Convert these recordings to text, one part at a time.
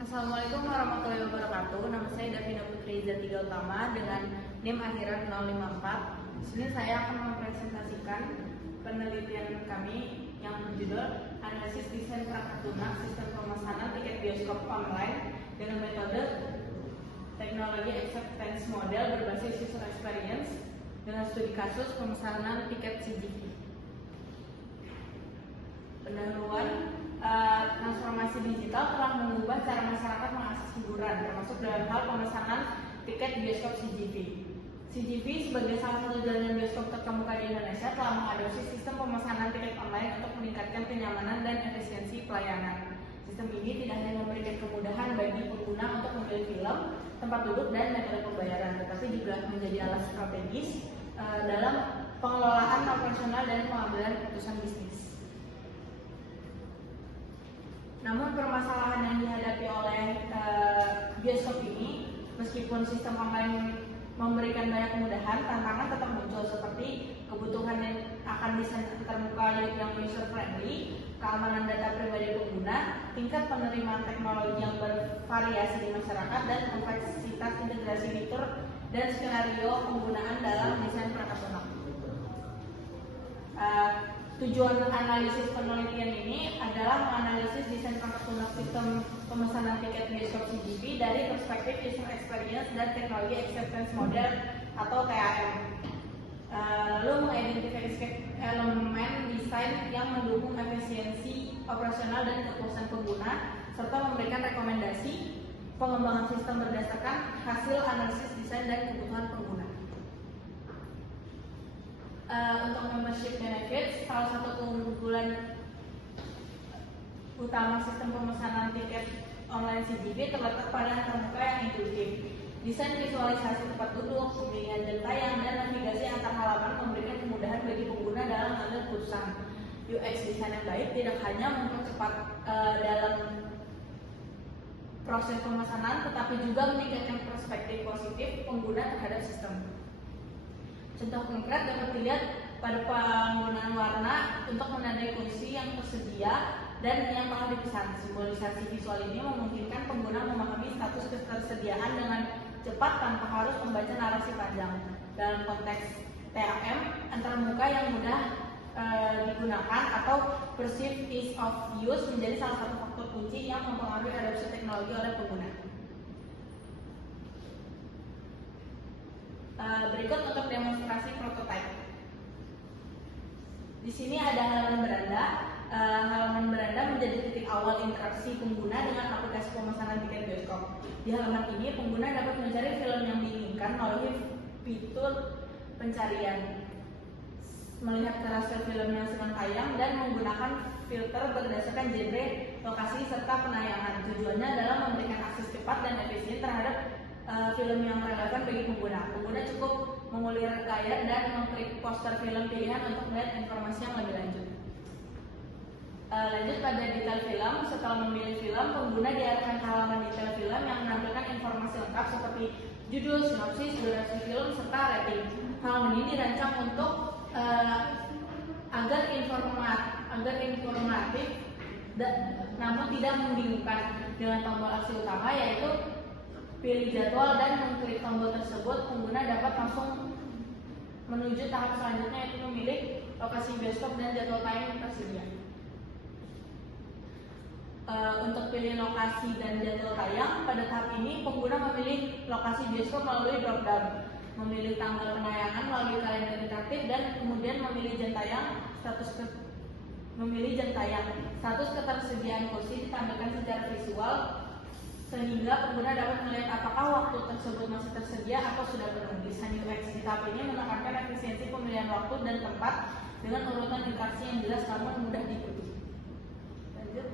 Assalamualaikum warahmatullahi wabarakatuh. Nama saya Davina Putri Zatiga Utama dengan NIM akhiran 054. Di sini saya akan mempresentasikan penelitian kami yang berjudul Analisis Desain Perangkat Lunak Sistem Pemesanan Tiket Bioskop Online dengan metode teknologi acceptance model berbasis user experience dengan studi kasus pemesanan tiket CGV. Pendahuluan. Transformasi digital telah mengubah cara masyarakat mengakses hiburan, termasuk dalam hal pemesanan tiket bioskop CGV. CGV sebagai salah satu jaringan bioskop terkemuka di Indonesia telah mengadopsi sistem pemesanan tiket online untuk meningkatkan kenyamanan dan efisiensi pelayanan. Sistem ini tidak hanya memberikan kemudahan bagi pengguna untuk memilih film, tempat duduk, dan metode pembayaran, tetapi juga menjadi alat strategis dalam pengelolaan operasional dan pengambilan keputusan bisnis. Namun permasalahan yang dihadapi oleh bioskop ini, meskipun sistem online memberikan banyak kemudahan, tantangan tetap muncul seperti kebutuhan yang akan desain terbuka yang user friendly, keamanan data pribadi pengguna, tingkat penerimaan teknologi yang bervariasi di masyarakat, dan kompleksitas integrasi fitur dan skenario penggunaan dalam desain perangkat lunak. Tujuan analisis penelitian ini adalah menganalisis desain perangkat lunak sistem pemesanan tiket bioskop CGV dari perspektif user experience dan teknologi acceptance model atau TAM. Lalu mengidentifikasi elemen desain yang mendukung efisiensi operasional dan kepuasan pengguna, serta memberikan rekomendasi pengembangan sistem berdasarkan hasil analisis desain dan kebutuhan pengguna. Untuk membership benefits, salah satu keunggulan utama sistem pemesanan tiket online CGV terletak pada terbuka yang intuitif. Desain visualisasi tempat duduk, pemilihan jam tayang, dan navigasi antar halaman memberikan kemudahan bagi pengguna dalam mengambil keputusan. UX desain yang baik tidak hanya mempercepat dalam proses pemesanan, tetapi juga meningkatkan perspektif positif pengguna terhadap sistem. Contoh konkret dapat dilihat pada penggunaan warna untuk menandai kursi yang tersedia dan yang telah dipesan. Simbolisasi visual ini memungkinkan pengguna memahami status ketersediaan dengan cepat tanpa harus membaca narasi panjang. Dalam konteks TAM, antarmuka yang mudah digunakan atau perceived ease of use menjadi salah satu faktor kunci yang mempengaruhi adopsi teknologi oleh pengguna. Berikut untuk demonstrasi prototipe. Di sini ada halaman beranda. Halaman beranda menjadi titik awal interaksi pengguna dengan aplikasi pemesanan tiket bioskop. Di halaman ini, pengguna dapat mencari film yang diinginkan melalui fitur pencarian, melihat kerasa film yang sedang tayang, dan menggunakan filter berdasarkan genre, lokasi, serta penayangan. Tujuannya adalah memberikan akses cepat dan efisien terhadap film yang relevan bagi pengguna. Pengguna cukup mengulik layar dan mengklik poster film pilihan untuk melihat informasi yang lebih lanjut. Lanjut pada detail film. Setelah memilih film, pengguna diarahkan ke halaman detail film yang menampilkan informasi lengkap seperti judul, sinopsis, durasi film, serta rating. Halaman ini dirancang untuk agar informatif namun tidak membingungkan. Dengan tombol aksi utama yaitu pilih jadwal dan mengklik tombol tersebut, pengguna dapat langsung menuju tahap selanjutnya, yaitu memilih lokasi bioskop dan jadwal tayang yang tersedia. Untuk pilih lokasi dan jadwal tayang, pada tahap ini pengguna memilih lokasi bioskop melalui drop down, memilih tanggal penayangan melalui kalender interaktif, dan kemudian memilih jam tayang. Status ketersediaan kursi ditampilkan secara visual sehingga pengguna dapat melihat apakah waktu tersebut masih tersedia atau sudah penuh. Desain UX di tahap ini menekankan efisiensi pemilihan waktu dan tempat dengan urutan interaksi yang jelas namun mudah diikuti. Lanjut.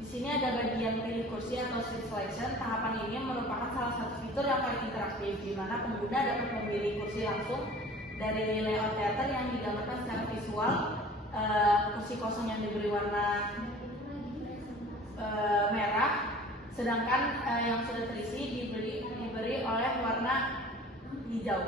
Di sini ada bagian pilih kursi atau seat selection. Tahapan ini merupakan salah satu fitur yang paling interaktif, di mana pengguna dapat memilih kursi langsung dari layout teater yang digambarkan secara visual. Kursi kosong yang diberi warna merah, sedangkan yang sudah terisi diberi oleh warna hijau.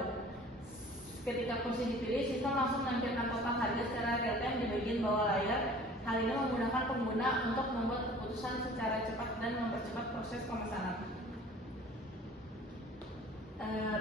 Ketika kursi dipilih, sistem langsung menampilkan total harga secara real time di bagian bawah layar. Hal ini memudahkan pengguna untuk membuat keputusan secara cepat dan proses pemesanan.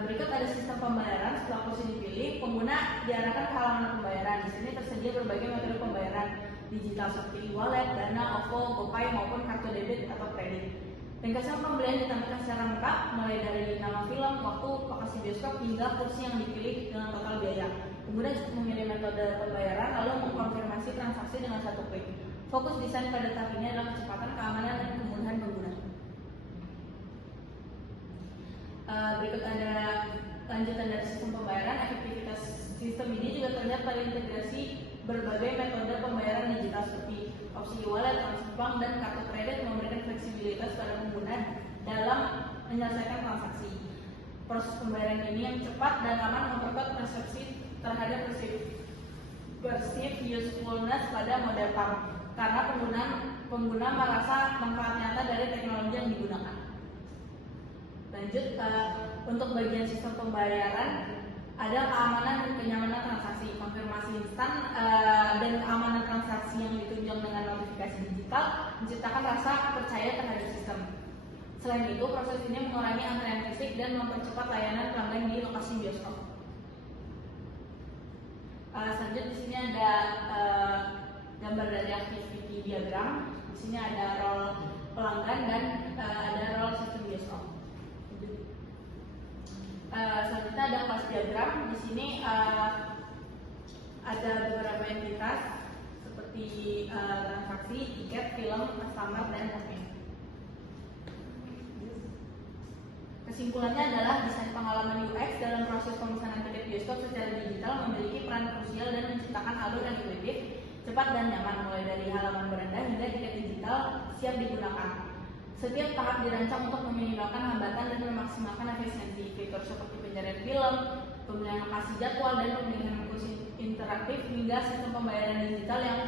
Berikut ada sistem pembayaran. Setelah posisi dipilih, pengguna diarahkan ke halaman pembayaran. Di sini tersedia berbagai metode pembayaran digital seperti e-wallet, Dana, OVO, GoPay maupun kartu debit atau kredit. Ringkasan pembelian ditampilkan secara lengkap, mulai dari nama film, waktu, lokasi bioskop, hingga kursi yang dipilih dengan total biaya. Pengguna cukup memilih metode pembayaran lalu mengkonfirmasi transaksi dengan satu klik. Fokus desain pada tahap ini adalah kecepatan, keamanan, dan kemudahan pengguna. Berikut ada lanjutan dari sistem pembayaran. Efektivitas sistem ini juga terlihat pada integrasi berbagai metode pembayaran digital seperti opsi e-wallet, transaksi bank, dan kartu kredit memberikan fleksibilitas pada pengguna dalam menyelesaikan transaksi. Proses pembayaran ini yang cepat dan aman memperkuat persepsi terhadap perceived usefulness pada model PAM karena pengguna merasa manfaat nyata dari teknologi yang digunakan. Lanjut untuk bagian sistem pembayaran, ada keamanan dan kenyamanan transaksi, konfirmasi instan dan keamanan transaksi yang ditunjang dengan notifikasi digital menciptakan rasa percaya terhadap sistem. Selain itu, proses ini mengurangi antrean fisik dan mempercepat layanan pelanggan di lokasi bioskop. Selanjutnya di sini ada gambar dari activity diagram. Di sini ada role pelanggan dan ada role sistem bioskop. Selanjutnya ada kelas diagram. Di sini ada beberapa entitas seperti transaksi, tiket, film, customer, dan admin. Kesimpulannya adalah desain pengalaman UX dalam proses pemesanan tiket bioskop secara digital memiliki peran krusial dan menciptakan alur yang intuitif, cepat dan nyaman mulai dari halaman beranda hingga tiket digital siap digunakan. Setiap tahap dirancang untuk meminimalkan hambatan dan memaksimalkan efisiensi. Fitur seperti pencarian film, pemilihan lokasi jadwal, dan pemilihan kursi interaktif hingga sistem pembayaran digital yang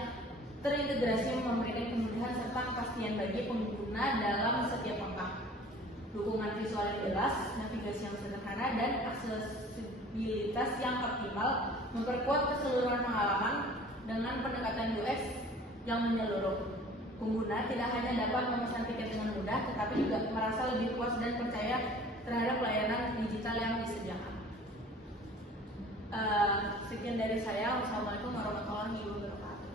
terintegrasi memberikan kemudahan serta kepastian bagi pengguna dalam setiap langkah. Dukungan visual yang jelas, navigasi yang sederhana, dan aksesibilitas yang optimal memperkuat keseluruhan pengalaman dengan pendekatan UX yang menyeluruh. Pengguna tidak hanya dapat memesan tiket dengan mudah, tetapi juga merasa lebih puas dan percaya terhadap layanan digital yang disediakan. Sekian dari saya. Wassalamualaikum warahmatullahi wabarakatuh.